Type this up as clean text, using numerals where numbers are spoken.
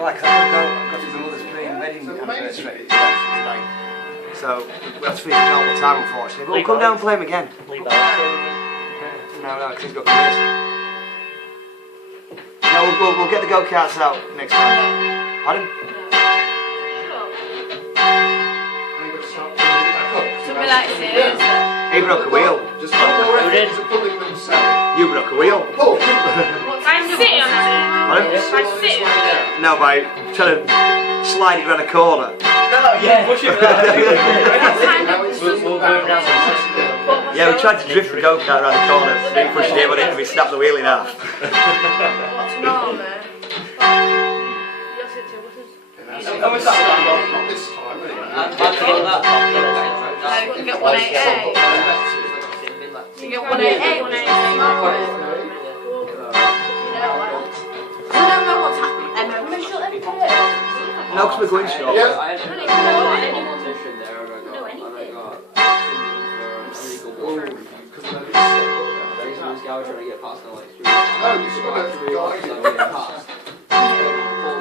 Like I've got to my mother's wedding anniversary today. So we have to finish it all the time, unfortunately. But we'll come down and play him again. Leave that. No, because he's got committed. No, we'll get the go-karts out next time. Pardon? Something like this. He broke a wheel. Who did? You broke a wheel. By sitting on it. Pardon? By sitting on it. No, by trying to slide it around a corner. Yeah, push it back. Yeah, we tried to drift the go-kart around the corner. We pushed him on it and we snapped the wheel in half. What's wrong, man? And we sat down. Not this time, You can get 188. You get 188, 188. I don't know what's happening. No, because we're going short. I had a competition there and I got illegal water. These guys trying to get past the like 3 Oh, you should have got